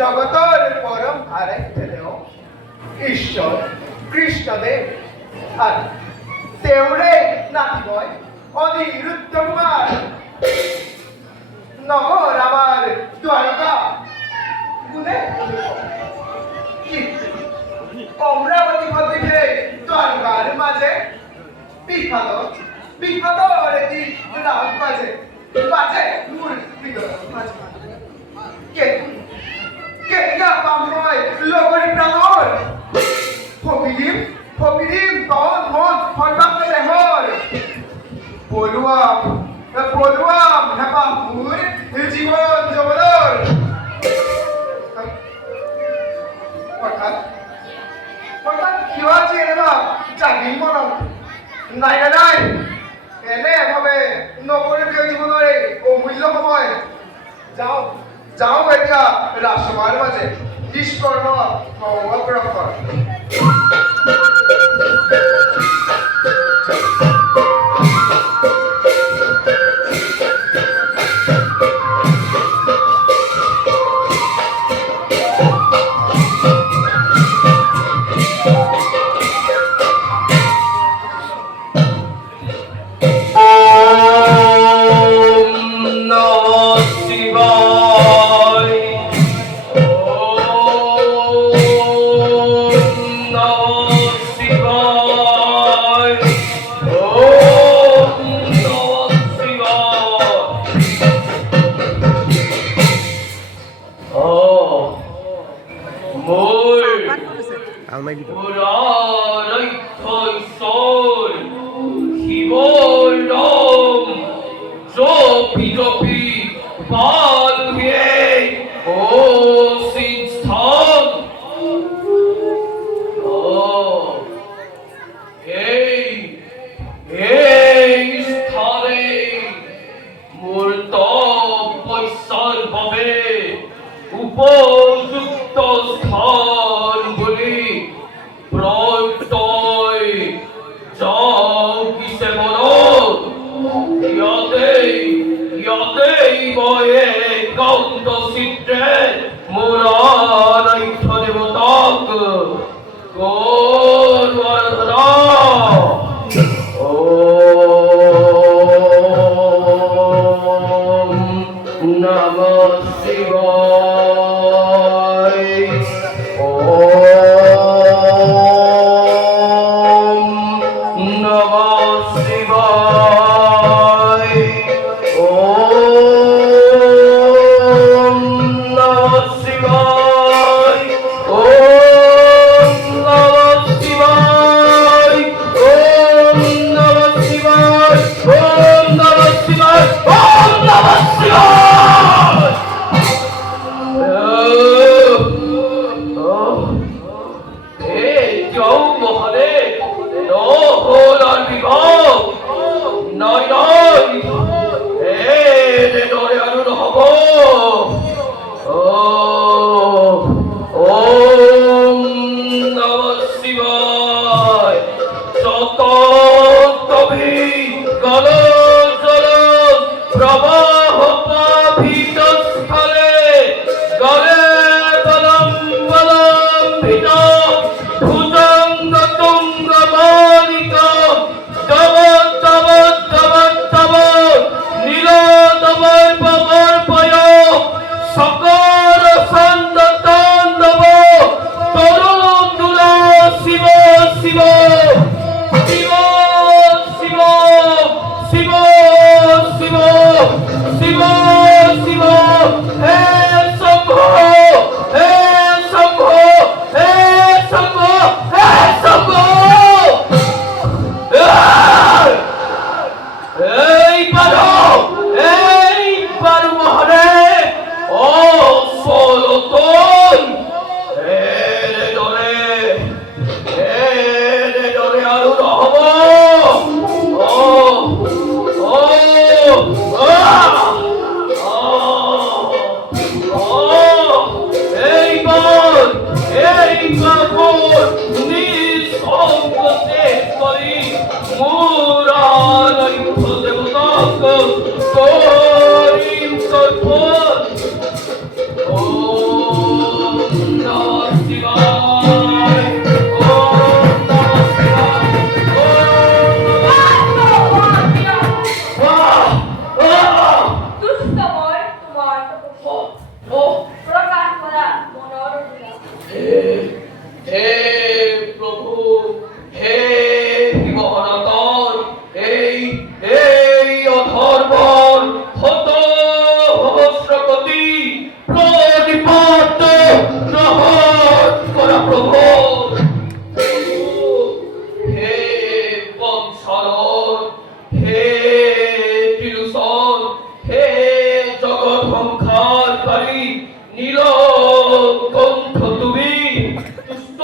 জগতর পরম আরাধ্য ঈশ্বর কৃষ্ণদেব আর তেওরে নাতিবয় অনিরুদ্ধ কুমার নগর আমার দ্বারকা গুনে অমরাবতী ভদ্রিকে দ্বারকার মাঝে বিখ্যাত বিখ্যাত একটি রাগ বাজে বাজে মূল বিগ্রহ মাঝে কে কে পাময় লগরি প্রাণর ফকিরিম তন মন হঠাৎ দেহর বলুয়াম হেপা মুর জীবন জবদর হঠাৎ কি আছে এরা জাগিন মনত নাই এনে এভাবে নকৰিবীয় জীৱনৰে অমূল্য সময় যাওঁ এতিয়া ৰাজসভাৰ মাজে নিষ্কৰ্ম অগ্ৰসৰ উপযুক্ত স্থান বলি প্রত্যয় যাও কিসে মনত ইয়াতেই বয়ে কান্ত চিত্রে মোরানাইথ দেবতাক গৌরবরা নমঃ শিবায় ওম নমঃ শিবায় ওম নমঃ শিবায় ওম নমঃ শিবায় ওম নমঃ শিবায় ওম নমঃ শিবায় ওম নমঃ শিবায় Oh নীলকণ্ঠ তুমি দুষ্ট